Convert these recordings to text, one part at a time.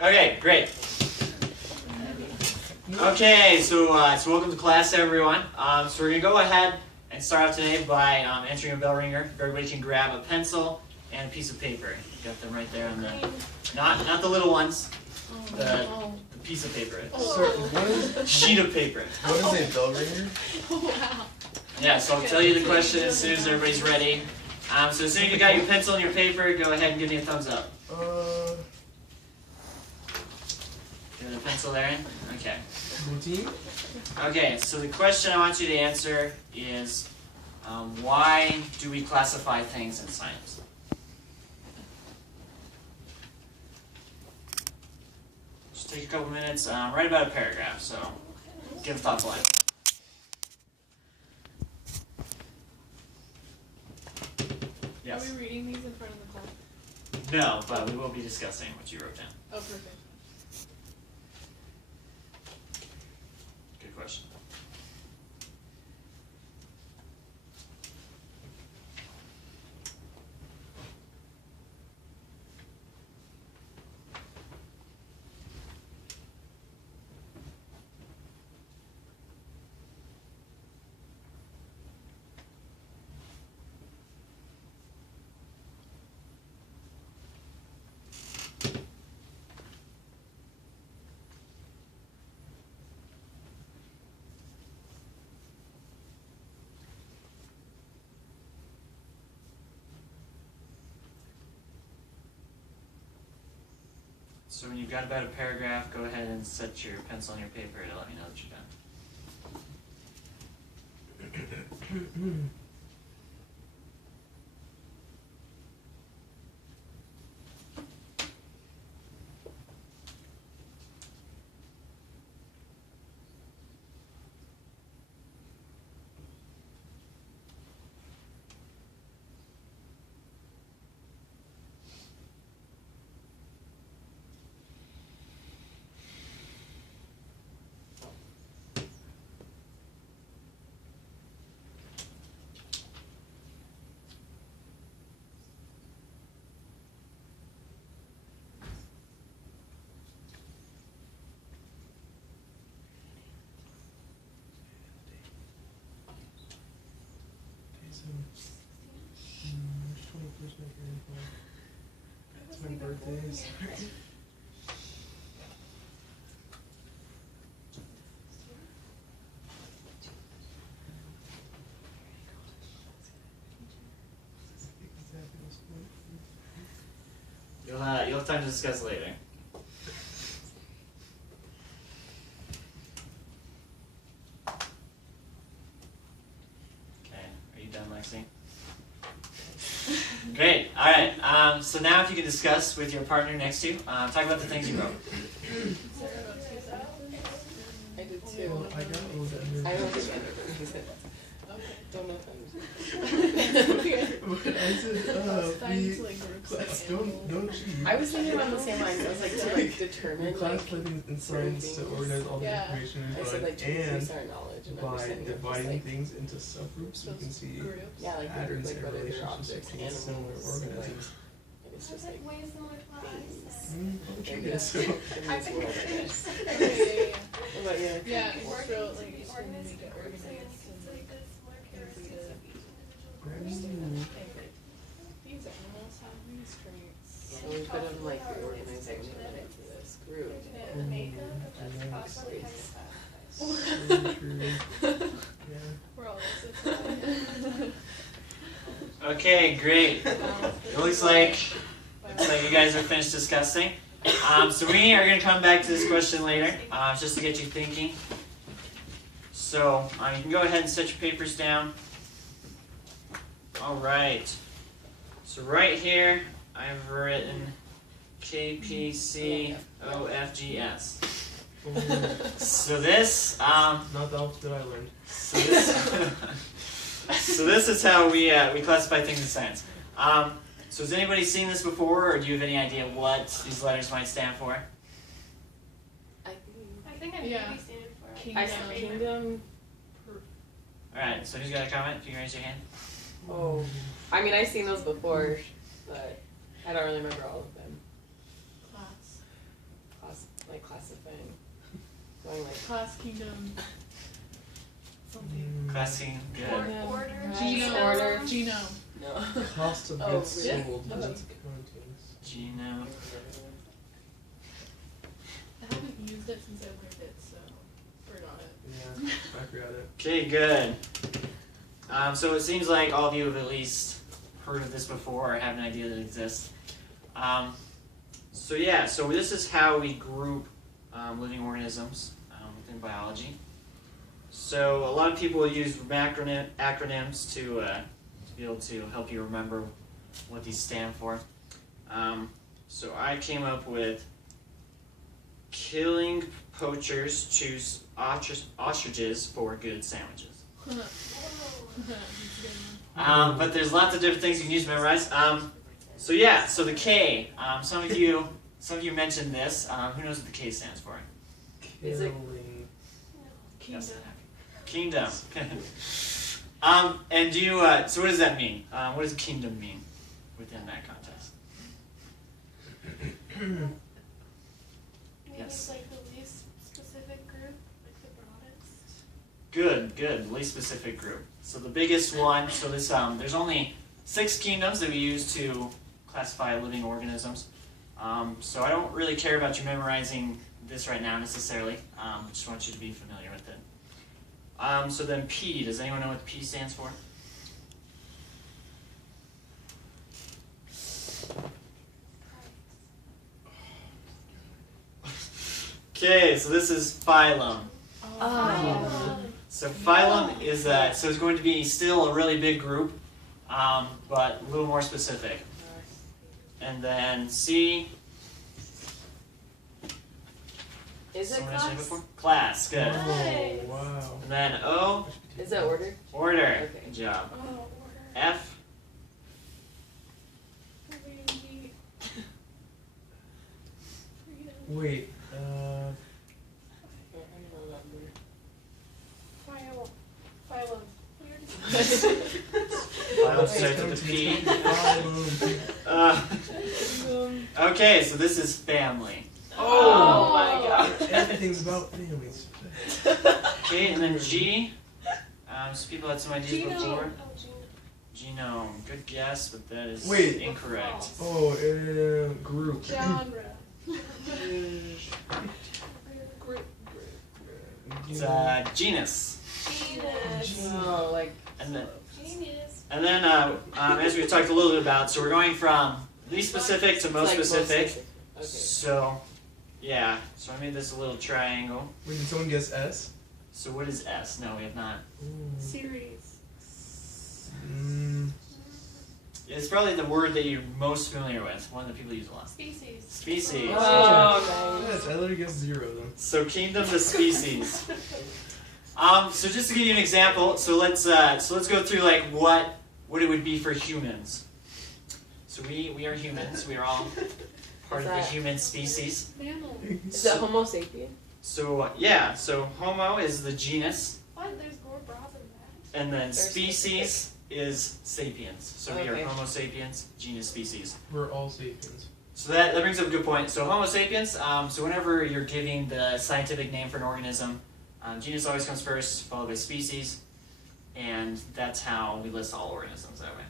Okay, great. Okay, so welcome to class, everyone. So we're gonna go ahead and start off today by entering a bell ringer. Everybody can grab a pencil and a piece of paper. Got them right there on the not the little ones, the piece of paper. Sorry, what is Sheet of paper. what is a bell ringer? Wow. Yeah, so I'll tell you the question as soon as everybody's ready. So as soon as you got your pencil and your paper, go ahead and give me a thumbs up. Give a pencil there. Okay. Routine? Okay, so the question I want you to answer is, why do we classify things in science? Just take a couple minutes, write about a paragraph, so give a thought blank. Yes? Are we reading these in front of the class? No, but we will be discussing what you wrote down. Oh, perfect. Good question. So when you've got about a paragraph, go ahead and set your pencil on your paper to let me know that you're done. March 21st, it's my birthday. Sorry. You'll have time to discuss later. Okay, are you done, Lexi? Great. All right. So now, if you can discuss with your partner next to you, talk about the things you wrote. I did too. I got a little bit I don't nervous. think I said don't know if I'm But I said, Times like groups class, like don't cheat. I was thinking along the same lines. I was like to like determine We classify like things in science to organize all the Yeah. information I we said like find, to and increase our knowledge and by understanding of just, dividing like things into subgroups, we can see groups. yeah like patterns like and whether they're relationships objects, between similar animals, like, organisms. and it's just like way similar to what I said. Poetry Yeah. is so. in this world, I guess. Okay, What about you? yeah, just wrote like The just when we organism get organized it's and like the similar characteristics of each individual Ooh. these animals have these traits. So we could have like reorganizing them into this group. The makeup I that's know. possibly how you So true. Yeah. We're all this. Okay, great. It looks like you guys are finished discussing. So we are going to come back to this question later, just to get you thinking. So you can go ahead and set your papers down. All right. So right here, I've written KPCOFGS. So this, Not the alphabet I learned. so this is how we classify things in science. So has anybody seen this before, or do you have any idea what these letters might stand for? I think I've Yeah. maybe seen it before. Kingdom. I said kingdom. All right. So who's got a comment? If you can raise your hand. Oh, I mean I've seen those before, but I don't really remember all of them. Class. Going like Class, kingdom. Something. Classing, good. Order. Genome. Order. Genome. no. Cost of Oh, goods really? sold. Oh. That's accountings. Genome. I haven't used it since I learned it, so forgot it. Yeah, I forgot it. Okay, good. So it seems like all of you have at least heard of this before or have an idea that it exists. So yeah, so this is how we group living organisms within biology. So a lot of people use acronyms to be able to help you remember what these stand for. So I came up with killing poachers choose ostriches for good sandwiches. But there's lots of different things you can use to memorize. So yeah, so the K. Some of you mentioned this. Who knows what the K stands for? Is it- Killing. Yes. Kingdom. Kingdom. And do you? So what does that mean? What does kingdom mean within that context? Maybe Yes. it's like the least specific group, like the broadest. Good. Least specific group. So the biggest one. So this there's only 6 kingdoms that we use to classify living organisms. So I don't really care about you memorizing this right now necessarily. I just want you to be familiar with it. So then P. Does anyone know what P stands for? Okay, so this is phylum. Oh. So phylum is so it's going to be still a really big group, but a little more specific. And then C. Is it Someone mentioned it class? before? Class, good. Oh, wow. And then O. Is that order? Order. Okay. Good job. Oh, order. F. Freedom. Wait, Phylum. Phylum. Phylum starts with a P. Okay, so this is family. Oh my god. Everything's about families. Okay, and then G. So people had some ideas Genome. before. Oh, Gina. Genome. Good guess, but that is Wait. incorrect. Oh, group. Genre. Group. It's genus. Genus. Oh, like. And then, Genius. as we talked a little bit about, so we're going from least specific to most Like specific. Okay. So, yeah. So I made this a little triangle. Wait, did someone guess S? So what is S? No, we have not. Series. It's probably the word that you're most familiar with. One that people use a lot. Species. Species. Oh, nice. Yes, I literally guessed 0 then. So kingdom to species. So just to give you an example, so let's go through like what it would be for humans. So we are humans. We are all part of the human species. Mammal. Is that Homo sapien? So yeah. So Homo is the genus, What? There's more broad than that. and then species is sapiens. So we are Okay. Homo sapiens, genus, species. We're all sapiens. So that brings up a good point. So Homo sapiens, so whenever you're giving the scientific name for an organism, genus always comes first, followed by species, and that's how we list all organisms that way.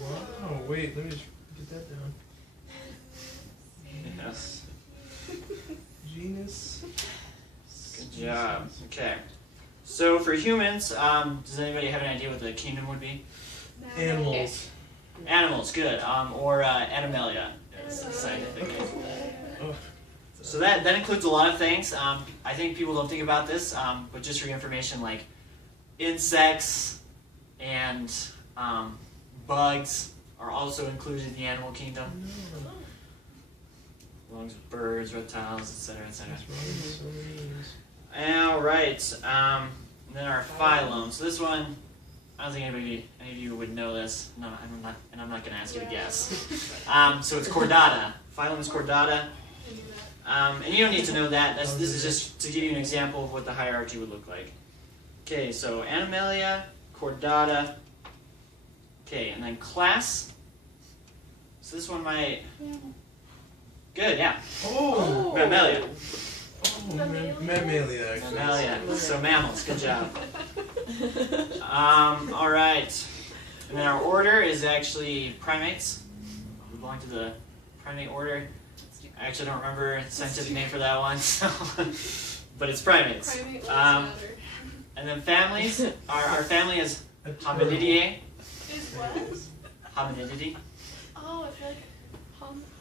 Wow, wait, let me just get that down. Yes. Genus. Good job. Okay. So for humans, does anybody have an idea what the kingdom would be? Animals. Animals, good. Or Animalia is the scientific name. Oh. So that includes a lot of things. I think people don't think about this, but just for your information, like insects and bugs are also included in the animal kingdom, along with birds, reptiles, etc., etc. That's wrong, so many names. All right. And then our phylum. So this one, I don't think any of you would know this. No, I'm not going to ask you to guess. So it's Chordata. Phylum is Chordata. And you don't need to know that. This is just to give you an example of what the hierarchy would look like. Okay, so Animalia, Chordata. Okay, and then class. So this one might. Good, yeah. Oh! Mammalia. Oh! Mammalia, actually. Mammalia. So mammals. Good job. All right. And then our order is actually primates. We belong to the primate order. I actually don't remember the scientific name for that one, so but it's primates. Primate lives matter. And then families. Our family is A turtle. Hominidae. Is what? Hominidae. Oh, I feel like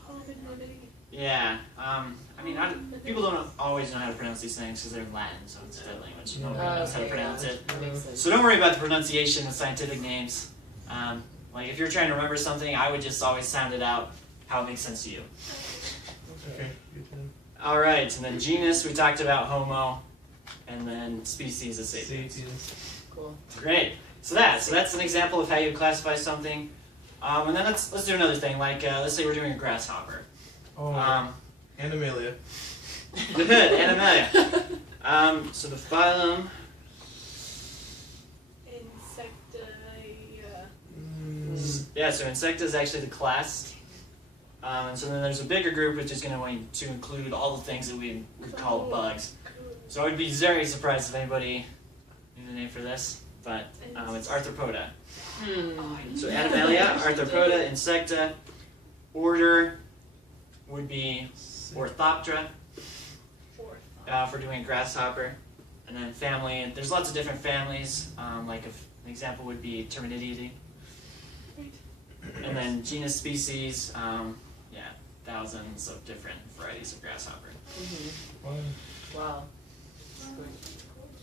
hominidity. Yeah. I mean, people don't always know how to pronounce these things because they're in Latin, so it's a dead language. Nobody knows how to pronounce it. That makes sense. So don't worry about the pronunciation of scientific names. Like if you're trying to remember something, I would just always sound it out how it makes sense to you. Okay, good job. All right, and then genus we talked about Homo, and then species is sapiens. Sapiens. Cool. Great. So that's an example of how you classify something. And then let's do another thing. Like let's say we're doing a grasshopper. Oh, Animalia. Good, Animalia. So the phylum. Yeah, so Insecta is actually the class. And so then there's a bigger group which is going to include all the things that we would call bugs. So I would be very surprised if anybody knew the name for this, but it's Arthropoda. So Animalia, Arthropoda, Insecta. Order would be Orthoptera if we're doing a grasshopper. And then family, there's lots of different families. Like an example would be Terminidae. And then genus, species, thousands of different varieties of grasshopper. Wow.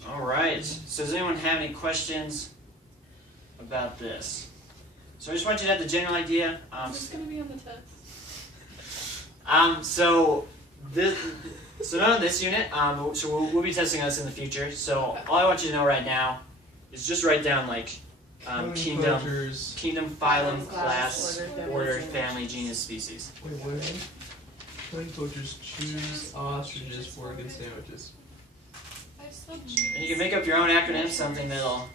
All right. So does anyone have any questions about this? So I just want you to have the general idea. Is this going to be on the test? So not on this unit. So we'll be testing this in the future. So all I want you to know right now is just write down like kingdom, phylum, class, order, family, genus, species. Wait, what again? Killing poachers choose ostriches for good sandwiches. I said And you can make up your own acronym, something that'll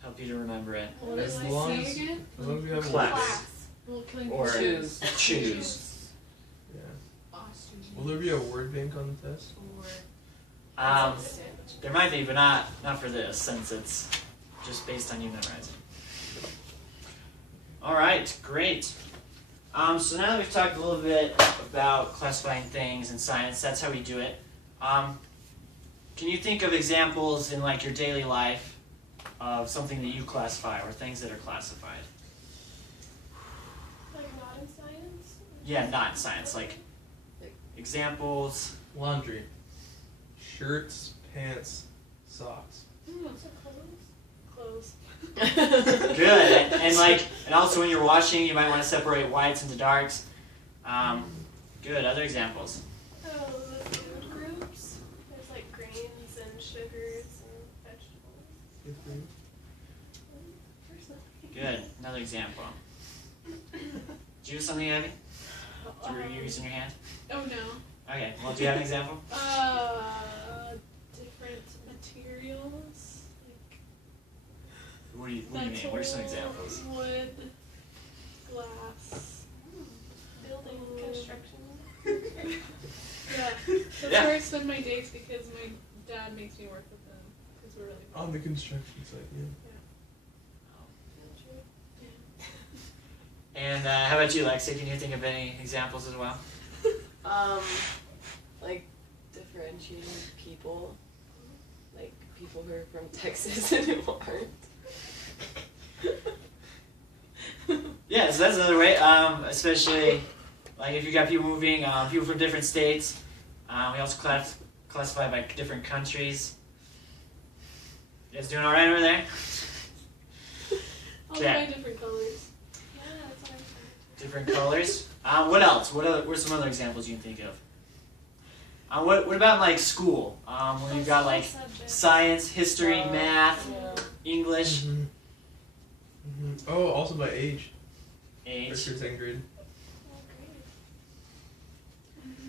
help you to remember it. What As did I long say as- again? As long as we have Class. Well, killing Or Choose. choose. Yeah. ostriches Will there be a word bank on the test? or There might be, but not for this, since it's just based on you memorizing. All right, great. So now that we've talked a little bit about classifying things in science, that's how we do it. Can you think of examples in like your daily life of something that you classify or things that are classified? like not in science. Yeah, not in science. Like examples. Laundry. Shirts, pants, socks. So clothes. Good. And also when you're washing, you might want to separate whites into darks. Good. Other examples. Oh, the food groups. There's like grains and sugars and vegetables. Good. Another example. Do you have something, Abby? Do you use in your hand? oh no. Okay. Well, do you have an example? Different materials like What do you mean? What are some examples? wood, glass. Building construction. Yeah, that's Yeah. where I spend my days because my dad makes me work with them because we're really On the construction site, yeah. And how about you, Lexi? Can you think of any examples as well? Like differentiating people, like people who are from Texas and who aren't. Yeah, so that's another way. Especially like if you got people moving, people from different states. We also classify by different countries. You guys doing all right over there? I'll Okay. try different colors. Yeah, that's what I'm saying. Different colors. What else? What are some other examples you can think of? What about like school? When you've got like science, history, math, Yeah. English, Oh, also by age. age. First or second grade. Oh, great.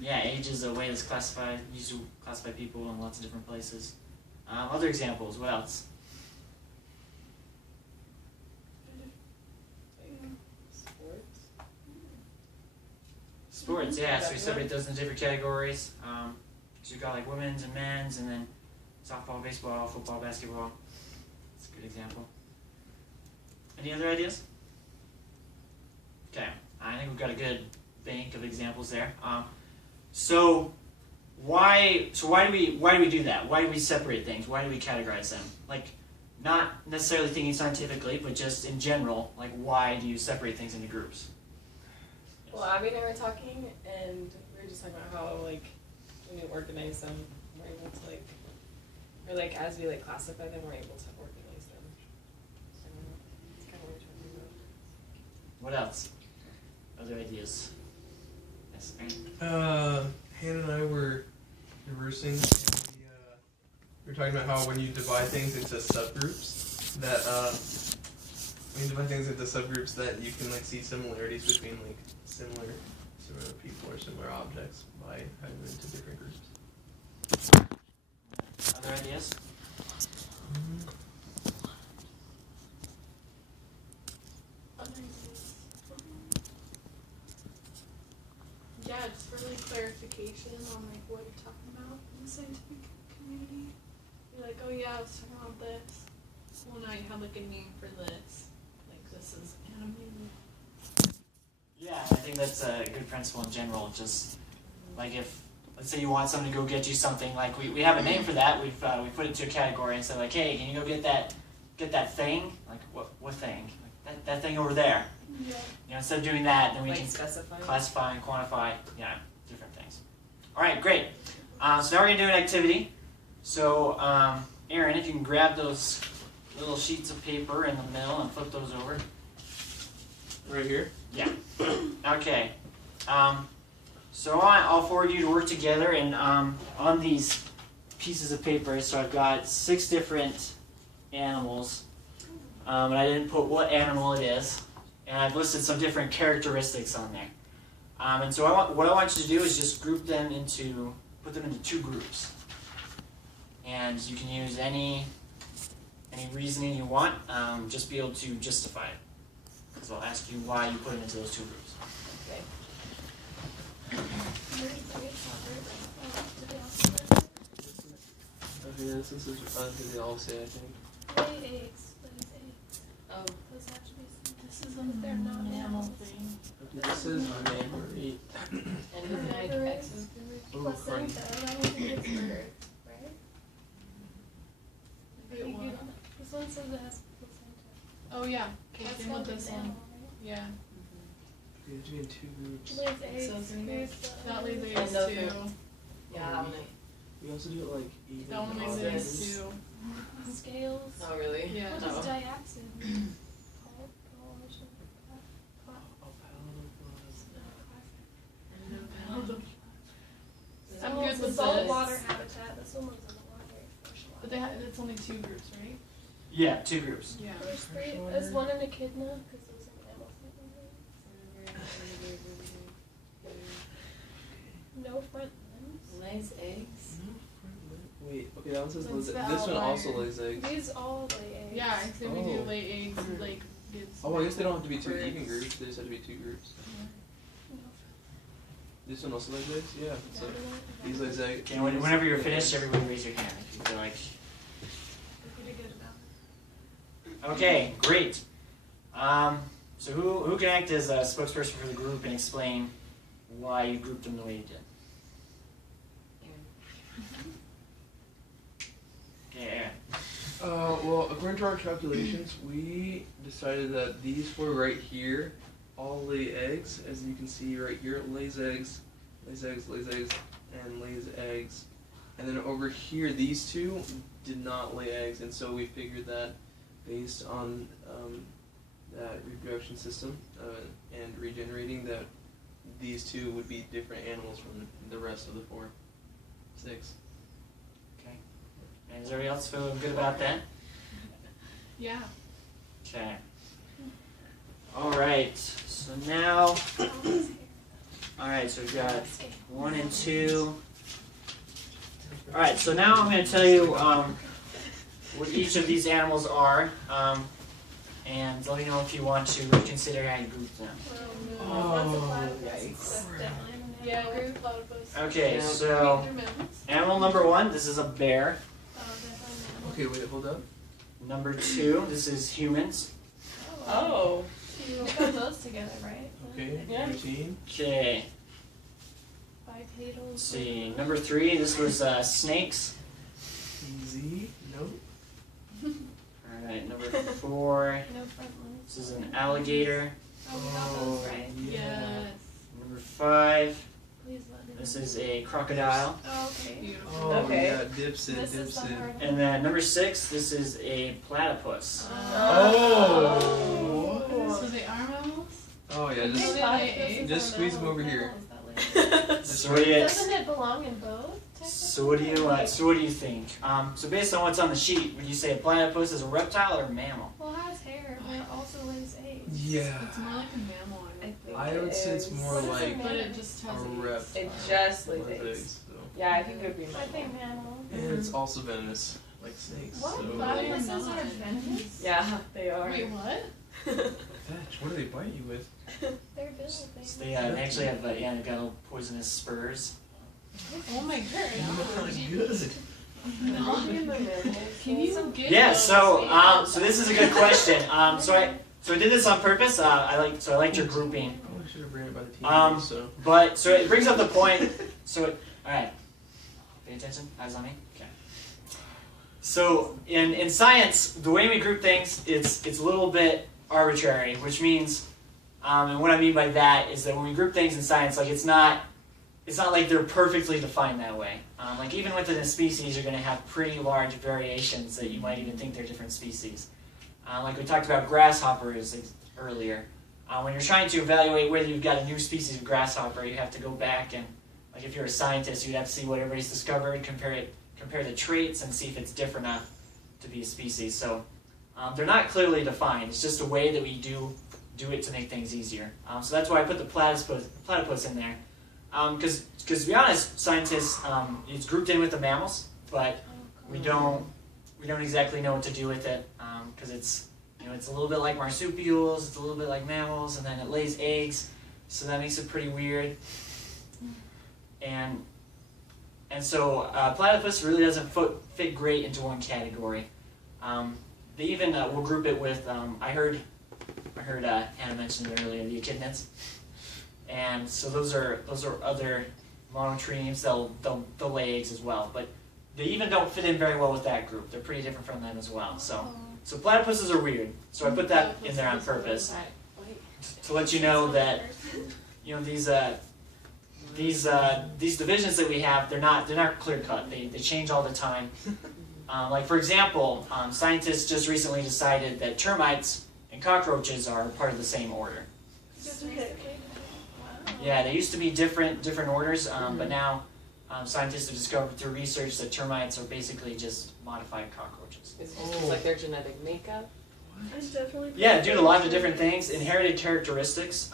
Yeah, age is a way that's classified. Used to classify people in lots of different places. Other examples. What else? Sports. Sports. Yeah, so we separate those into different categories. So you've got like women's and men's, and then softball, baseball, football, basketball. That's a good example. Any other ideas? Okay, I think we've got a good bank of examples there. So why do we do that? Why do we separate things? Why do we categorize them? Like, not necessarily thinking scientifically, but just in general, like, why do you separate things into groups? Well, Abby and I were talking, and we were just talking about how, like, when you organize them, we're able to, like, or, like, as we, like, classify them, we're able to organize them. So, it's kind of what we're talking about. What else? Other ideas? Yes, Aaron? Hannah and I were conversing, and we were talking about how when you divide things into subgroups, that that you can like see similarities between like similar people or similar objects by having them into different groups. Other ideas? Other ideas. Yeah, just for like clarification on like what you're talking about in the scientific community. You're like, oh yeah, I was talking about this. Well, now you have like a name for this. Like this is animated. Yeah, I think that's a good principle in general. Just like if, let's say you want someone to go get you something, like we have a name for that. We put it to a category and said like, hey, can you go get that thing? Like what thing? Like that thing over there. Yeah. You know, instead of doing that, then we Like can specify. classify and quantify. Yeah, different things. All right, great. So now we're gonna do an activity. So Aaron, if you can grab those little sheets of paper in the middle and flip those over. Right here. Yeah. Okay. So I'll forward you to work together, and on these pieces of paper, so I've got 6 different animals, and I didn't put what animal it is, and I've listed some different characteristics on there. And so what I want you to do is just put them into 2 groups, and you can use any reasoning you want. Just be able to justify it. So I'll ask you why you put them into those 2 groups. Okay. Okay, this is the all say I think. Lay eggs. Lays eggs. Oh. Those have to be. This is They're not mammal animals. thing. Okay, this is mammary. And with like Remember X's. placenta. That was a good bird, right? Wait, what? This one says it has placenta. Oh yeah. Okay, That's same not with an this one. animal, right? Yeah. Okay, it's in 2 groups. Lays eggs. So then Here's that the lays other eggs And too. the- Yeah, that one. We also do it like even. That one lays Oh, eggs this. too. Scales. Oh, really? Yeah. What Oh. is diaxin? Pollination. I'm good with Saltwater this. habitat. This one lives in the water. Freshwater. But it's only 2 groups, right? Yeah, 2 groups. Yeah. There's 3. There's one in echidna because those are mammals. No front limbs. Lays eggs. Wait, okay, that one says That's lays the eggs. This one also outlier. lays eggs. These all lay eggs. Yeah, except we do Oh. lay eggs and like gives. Oh, I guess they don't have to be 2 Birds. even groups. They just have to be 2 groups. No. This one also lays eggs. Yeah. So these lays eggs. Okay, whenever you're finished, everybody raise your hand if you feel like. We're pretty good about it. Okay, great. So who can act as a spokesperson for the group and explain why you grouped them the way you did? Okay, Aaron. Well, according to our calculations, we decided that these 4 right here all lay eggs. As you can see right here, lays eggs, lays eggs, lays eggs, and lays eggs. And then over here, these 2 did not lay eggs, and so we figured that based on that reproduction system and regenerating, that these 2 would be different animals from the rest of the 6. Okay. And is everybody else feeling good about that? Yeah. Okay. All right. So now, all right. So we've got 1 and 2. All right. So now I'm going to tell you what each of these animals are, and let me know if you want to reconsider how you group them. Oh, That's a platypus. yikes. That's definitely an Yeah, animal. we're Platypus. Okay. Yeah. So They're mammals. Animal number 1, this is a bear. Oh, definitely. Okay, wait, hold up. Number 2, this is humans. Oh. You put those together, right? Okay, Yeah. routine. Okay, Bipedal. let's see. Number 3, this was snakes. Easy. Nope. Alright, number 4, No front legs. this is an alligator. Oh, we got those right. yeah. Yes. Number 5, Please let me. this is a crocodile. Oh, okay. Beautiful. Oh, Okay. yeah, dips it, This is dips the it. hard one. And then number 6, this is a platypus. Oh. So they are mammals? Oh, yeah, Maybe just they ate just squeeze them over here. So what do you, Doesn't it belong in both? so what do you think? So based on what's on the sheet, would you say a platypus is a reptile or a mammal? Well, it has hair, but it also lays eggs. Yeah. It's more like a mammal, I would think. I would say it's more What is like it But it just a has eggs. reptile. It just lays More eggs. so. Yeah, I think it would be I mammal. think mammal. And it's also venomous, like snakes. What? So. Platypuses They're are not. venomous? Yeah, they are. Wait, what? Fetch, what do they bite you with? They're venomous. So they actually have they've got little poisonous spurs. Oh my Not god. good. Can you get Yeah. those? So this is a good question. So I did this on purpose. I liked your grouping. Probably should have ran it by the team. So. But so it brings up the point. All right, pay attention. Eyes on me. Okay. So in science, the way we group things, it's a little bit arbitrary, which means, and what I mean by that is that when we group things in science, like it's not like they're perfectly defined that way. Like even within a species, you're going to have pretty large variations that you might even think they're different species. Like we talked about grasshoppers earlier. When you're trying to evaluate whether you've got a new species of grasshopper, you have to go back and, like if you're a scientist, you'd have to see what everybody's discovered, compare the traits, and see if it's different enough to be a species. So they're not clearly defined. It's just a way that we do it to make things easier. So that's why I put the platypus in there. Because to be honest, scientists, it's grouped in with the mammals, but we don't exactly know what to do with it because it's a little bit like marsupials, it's a little bit like mammals, and then it lays eggs, so that makes it pretty weird. And so platypus really doesn't fit great into one category. They even will group it with I heard Hannah mention it earlier, the echidnas. And so those are other monotremes. They'll lay eggs as well, but they even don't fit in very well with that group. They're pretty different from them as well. So platypuses are weird. So I put that in there on purpose to let you know that these divisions that we have, they're not clear cut. They change all the time. Like for example, scientists just recently decided that termites and cockroaches are part of the same order. Yeah, they used to be different orders, but now scientists have discovered through research that termites are basically just modified cockroaches. It's just like their genetic makeup. Yeah, due to a lot of different things, inherited characteristics.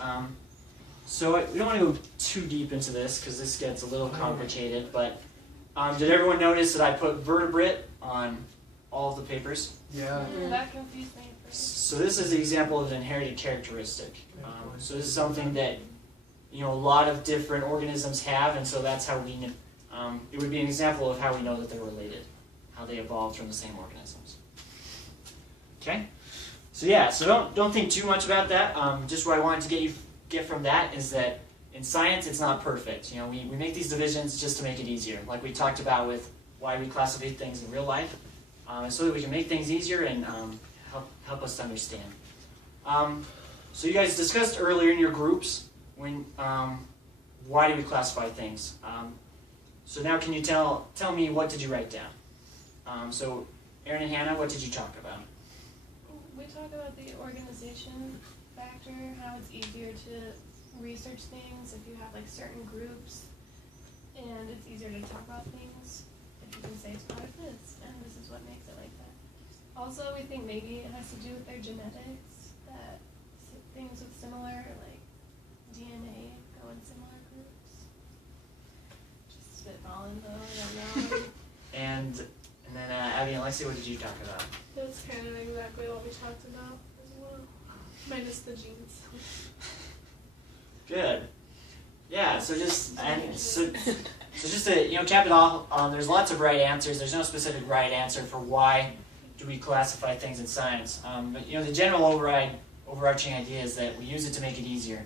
So we don't want to go too deep into this because this gets a little complicated, but did everyone notice that I put vertebrate on all of the papers? Yeah. That confused me. So this is an example of an inherited characteristic. So this is something that a lot of different organisms have, and so that's how we know. It would be an example of how we know that they're related, how they evolved from the same organisms. Okay, so yeah, so don't think too much about that. Just what I wanted to get from that is that in science it's not perfect. We make these divisions just to make it easier, like we talked about with why we classify things in real life, and so that we can make things easier and help us to understand. So you guys discussed earlier in your groups why do we classify things? So now can you tell me, what did you write down? So Erin and Hannah, what did you talk about? We talk about the organization factor, how it's easier to research things if you have like certain groups, and it's easier to talk about things if you can say it's part of this, and this is what makes it like that. Also, we think maybe it has to do with their genetics, that things with similar like DNA go in similar groups. Just spitballing though, I don't know. And then Abby and Lexi, what did you talk about? That's kind of exactly what we talked about as well. Minus the genes. Good. Yeah. So So just to cap it off, there's lots of right answers. There's no specific right answer for why do we classify things in science. But the general overarching idea is that we use it to make it easier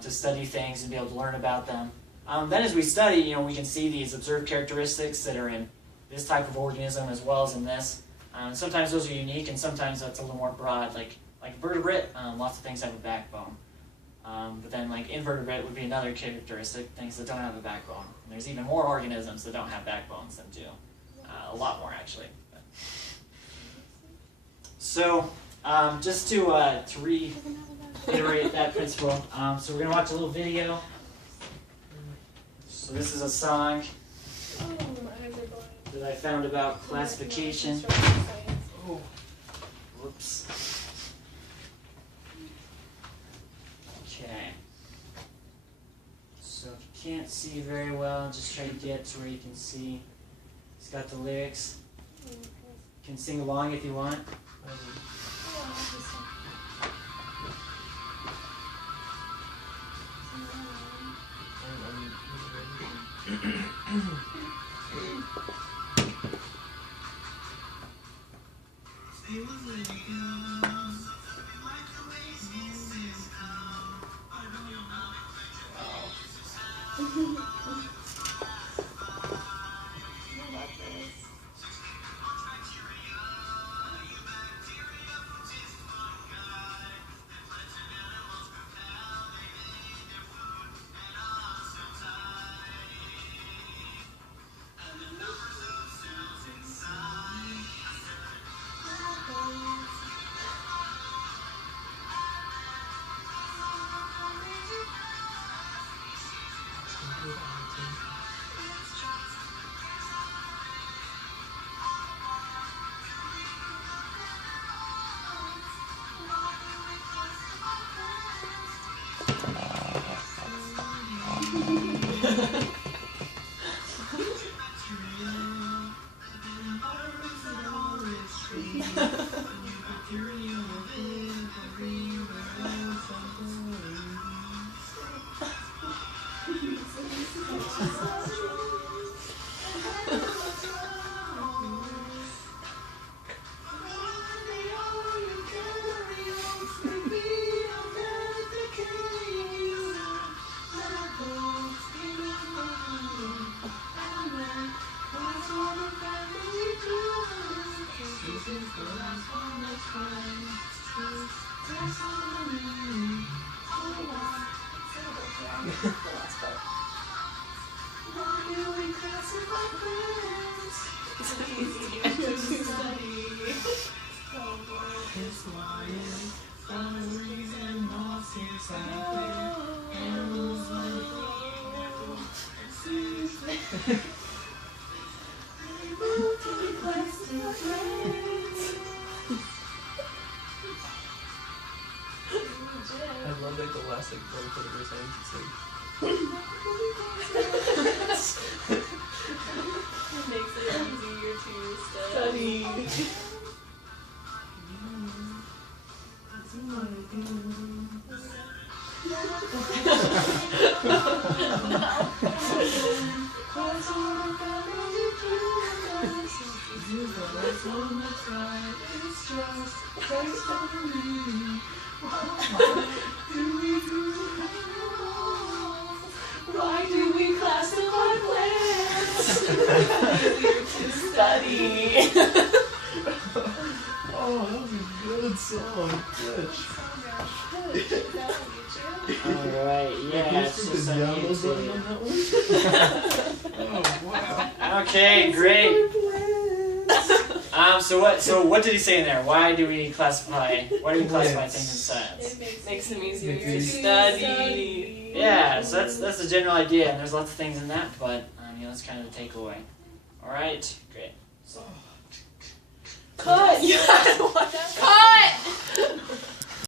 to study things and be able to learn about them. Then as we study, we can see these observed characteristics that are in this type of organism as well as in this. Sometimes those are unique, and sometimes that's a little more broad. Like vertebrate, lots of things have a backbone. But then like invertebrate would be another characteristic, things that don't have a backbone. And there's even more organisms that don't have backbones than do. A lot more actually. So just to reiterate that principle, so we're going to watch a little video. So this is a song that I found about classification. Oh. Whoops. Okay. So if you can't see very well, just try to get to where you can see. It's got the lyrics. You can sing along if you want. I love like the last like part of the sentence. It makes it easier to study. Why do we classify plants? Easier to study. Oh, that was a good song. Good. Alright, yeah, it's just on YouTube. Oh, wow. Okay, great. So what did he say in there? Why do we classify things in science? It Makes them easier Makes to it study. Yeah, so that's the general idea, and there's lots of things in that, but that's kind of the takeaway. Alright, great. Cut! Cut!